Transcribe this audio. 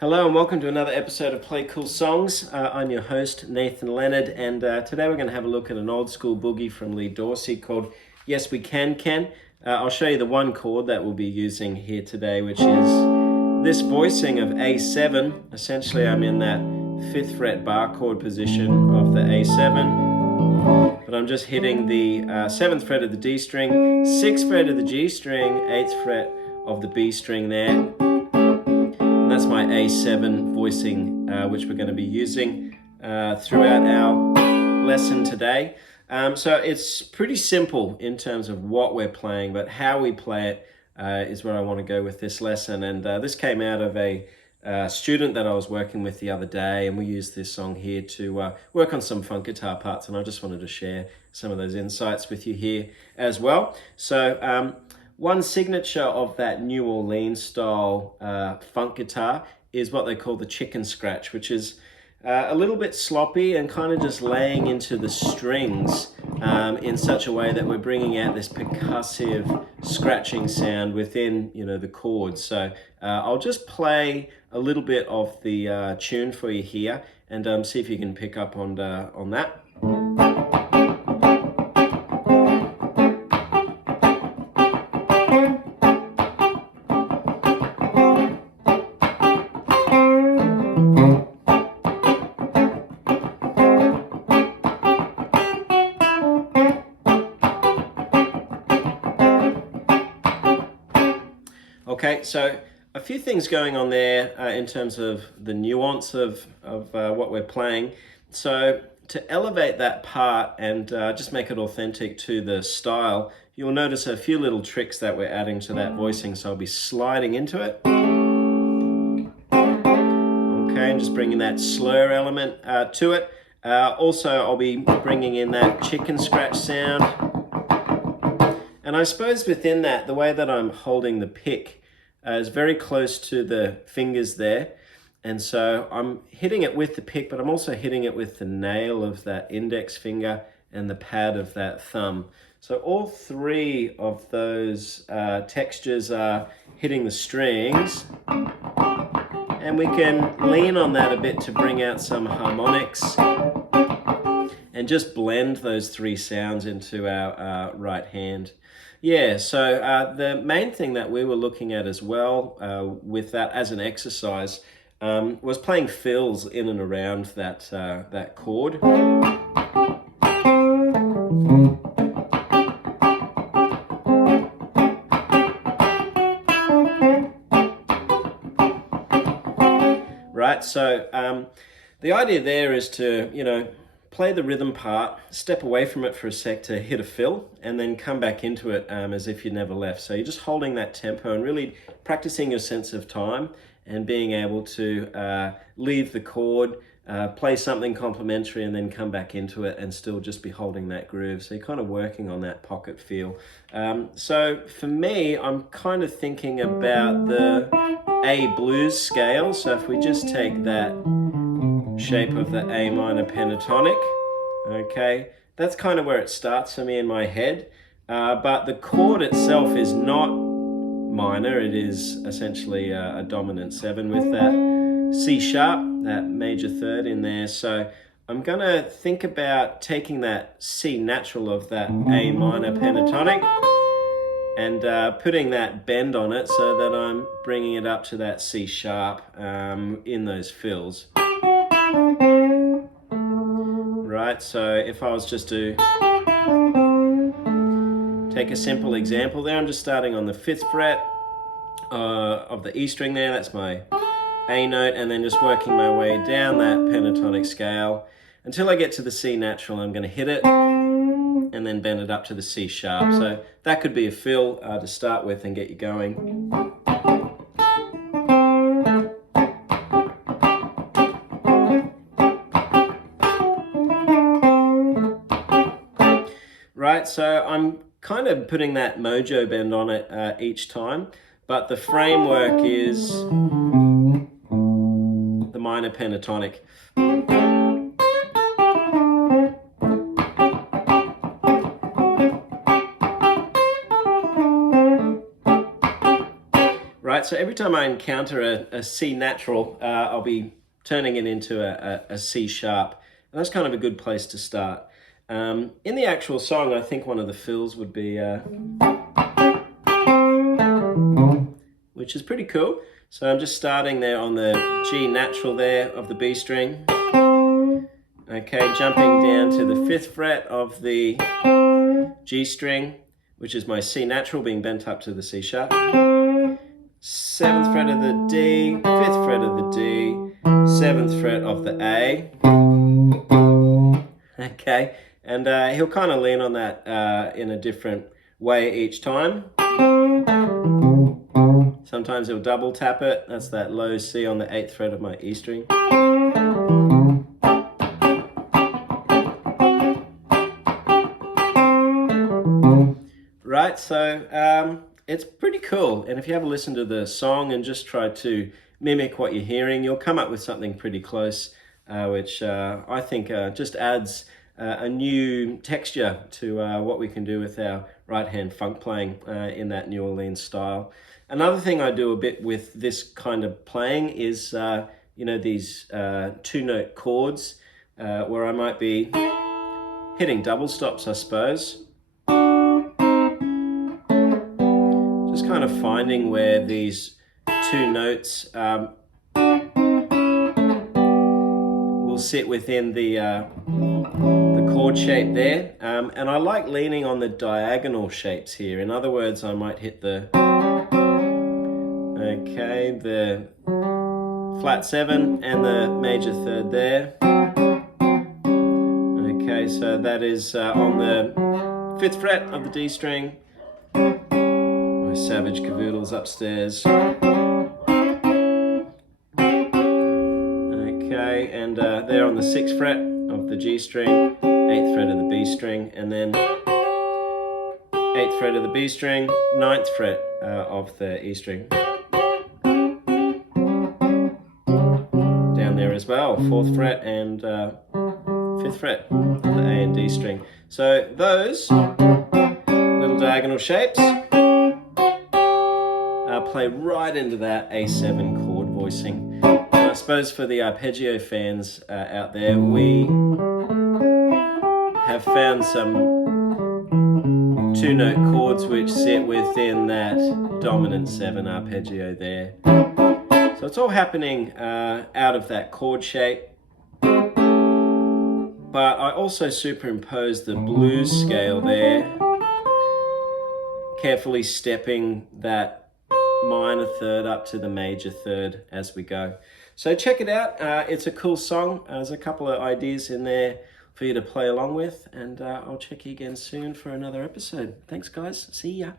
Hello and welcome to another episode of Play Cool Songs. I'm your host, Nathan Leonard, and today we're going to have a look at an old school boogie from Lee Dorsey called Yes We Can Can. I'll show you the one chord that we'll be using here today, which is this voicing of A7. Essentially, I'm in that 5th fret bar chord position of the A7, but I'm just hitting the 7th fret of the D string, 6th fret of the G string, 8th fret of the B string there. That's my A7 voicing, which we're going to be using throughout our lesson today. So it's pretty simple in terms of what we're playing, but how we play it is where I want to go with this lesson. And this came out of a student that I was working with the other day, and we used this song here to work on some funk guitar parts, and I just wanted to share some of those insights with you here as well. So one signature of that New Orleans style funk guitar is what they call the chicken scratch, which is a little bit sloppy and kind of just laying into the strings in such a way that we're bringing out this percussive scratching sound within, the chords. So I'll just play a little bit of the tune for you here and see if you can pick up on that. Okay, so a few things going on there in terms of the nuance of what we're playing. So to elevate that part and just make it authentic to the style, you'll notice a few little tricks that we're adding to that voicing. So I'll be sliding into it. Okay, and just bringing that slur element to it. Also, I'll be bringing in that chicken scratch sound. And I suppose within that, the way that I'm holding the pick is very close to the fingers there. And so I'm hitting it with the pick, but I'm also hitting it with the nail of that index finger and the pad of that thumb. So all three of those textures are hitting the strings. And we can lean on that a bit to bring out some harmonics and just blend those three sounds into our right hand. Yeah, so the main thing that we were looking at as well with that as an exercise was playing fills in and around that chord. Right, so the idea there is to, play the rhythm part, step away from it for a sec to hit a fill, and then come back into it as if you never left. So you're just holding that tempo and really practicing your sense of time and being able to leave the chord, play something complementary, and then come back into it and still just be holding that groove. So you're kind of working on that pocket feel. So for me, I'm kind of thinking about the A blues scale. So if we just take that shape of the A minor pentatonic, okay, that's kind of where it starts for me in my head, but the chord itself is not minor. It is essentially a dominant 7 with that C sharp, that major third in there. So I'm gonna think about taking that C natural of that A minor pentatonic and putting that bend on it so that I'm bringing it up to that C sharp in those fills. Right, so if I was just to take a simple example there, I'm just starting on the 5th fret of the E string there, that's my A note, and then just working my way down that pentatonic scale until I get to the C natural. I'm going to hit it and then bend it up to the C sharp. So that could be a fill to start with and get you going. Right, so I'm kind of putting that mojo bend on it each time, but the framework is the minor pentatonic. Right, so every time I encounter a C natural, I'll be turning it into a C sharp. And that's kind of a good place to start. In the actual song, I think one of the fills would be, which is pretty cool. So I'm just starting there on the G natural there of the B string. Okay, jumping down to the 5th fret of the G string, which is my C natural being bent up to the C sharp. 7th fret of the D, 5th fret of the D, 7th fret of the A. Okay, and he'll kind of lean on that in a different way each time. Sometimes he'll double tap it. That's that low C on the 8th fret of my E string. Right, so it's pretty cool. And if you have a listen to the song and just try to mimic what you're hearing, you'll come up with something pretty close, which I think just adds a new texture to what we can do with our right-hand funk playing in that New Orleans style. Another thing I do a bit with this kind of playing is, you know, these 2-note chords where I might be hitting double stops, I suppose. Just kind of finding where these 2 notes will sit within the chord shape there. And I like leaning on the diagonal shapes here. In other words, I might hit the flat 7 and the major 3rd there. Okay, so that is on the 5th fret of the D string. My Savage Cavoodles upstairs. Okay, and there on the 6th fret of the G string, 8th fret of the B string, and then 8th fret of the B string, 9th fret of the E string. Down there as well, 4th fret and 5th fret of the A and D string. So those little diagonal shapes play right into that A7 chord voicing. And I suppose for the arpeggio fans out there, we have found some 2-note chords which sit within that dominant 7 arpeggio there. So it's all happening out of that chord shape. But I also superimpose the blues scale there, carefully stepping that minor 3rd up to the major 3rd as we go. So check it out. It's a cool song. There's a couple of ideas in there for you to play along with, and I'll check you again soon for another episode. Thanks, guys. See ya.